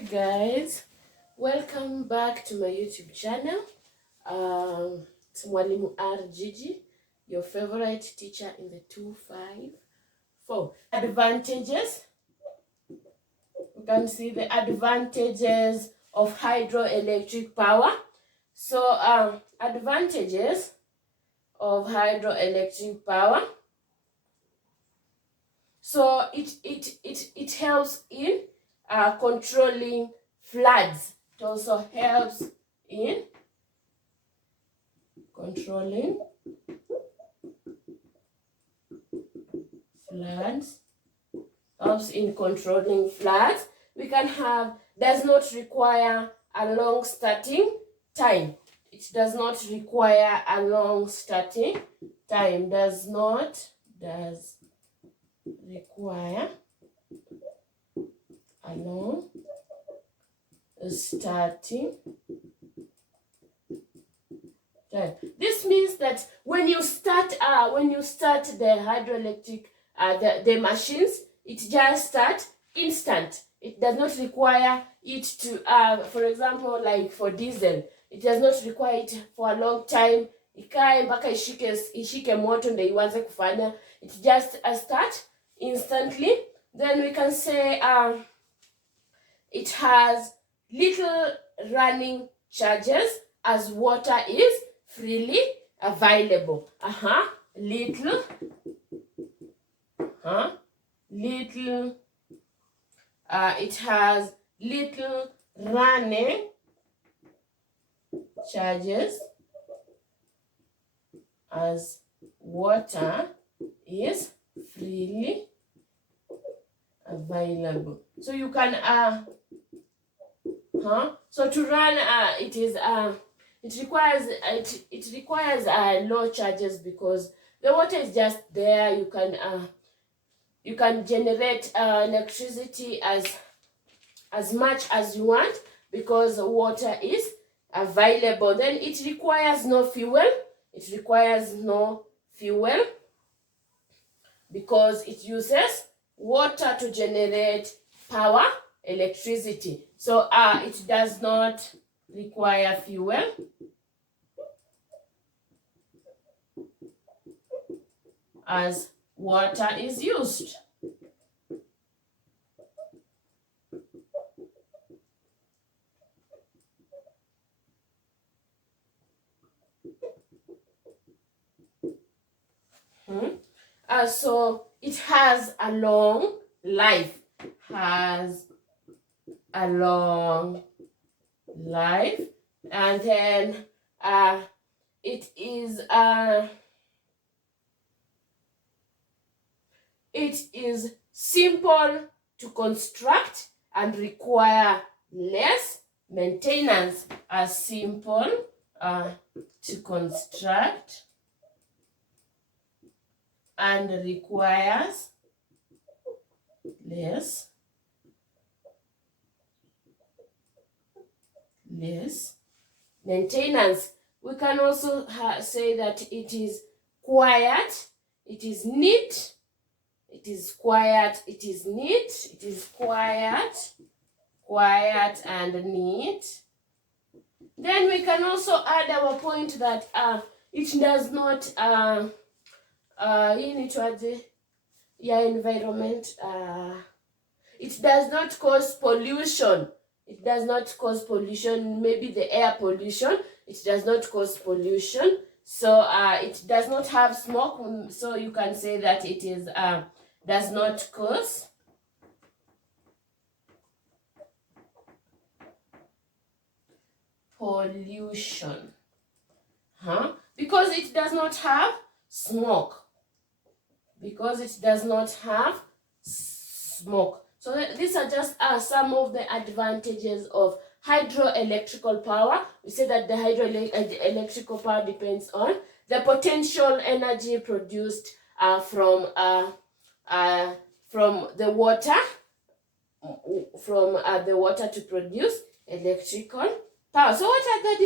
Hi guys, welcome back to my YouTube channel. It's Mwalimu R Gigi, your favorite teacher in the 254. Advantages. You can see the advantages of hydroelectric power. So advantages of hydroelectric power. So it helps in controlling floods. It also helps in controlling floods. Helps in controlling floods. We can have, does not require a long starting time. It does not require a long starting time. Does require a long starting time. This means that when you start the hydroelectric the machines, it just starts instant. It does not require it to for example, like for diesel, it does not require it for a long time. Ikae mpaka ishike moto ndio ianze kufanya. It just start instantly. Then we can say it has little running charges as water is freely available. Little it has little running charges as water is freely available. So you can so to run it requires low charges because the water is just there. You can generate electricity as much as you want because water is available. Then it requires no fuel. It requires no fuel because it uses water to generate power, electricity. So it does not require fuel. As water is used. So it has a long life. Has a long life, and then it is simple to construct and require less maintenance. As simple to construct and requires less maintenance. We can also say that it is quiet, it is neat, it is quiet, it is neat, it is quiet and neat. Then we can also add our point that it does not environment, it does not cause pollution. It does not cause pollution, maybe the air pollution. It does not cause pollution. So it does not have smoke. So you can say that it is does not cause pollution. Because it does not have smoke. Because it does not have smoke. So these are just some of the advantages of hydroelectrical power. We say that the hydroelectrical power depends on the potential energy produced from the water, to produce electrical power. So what are the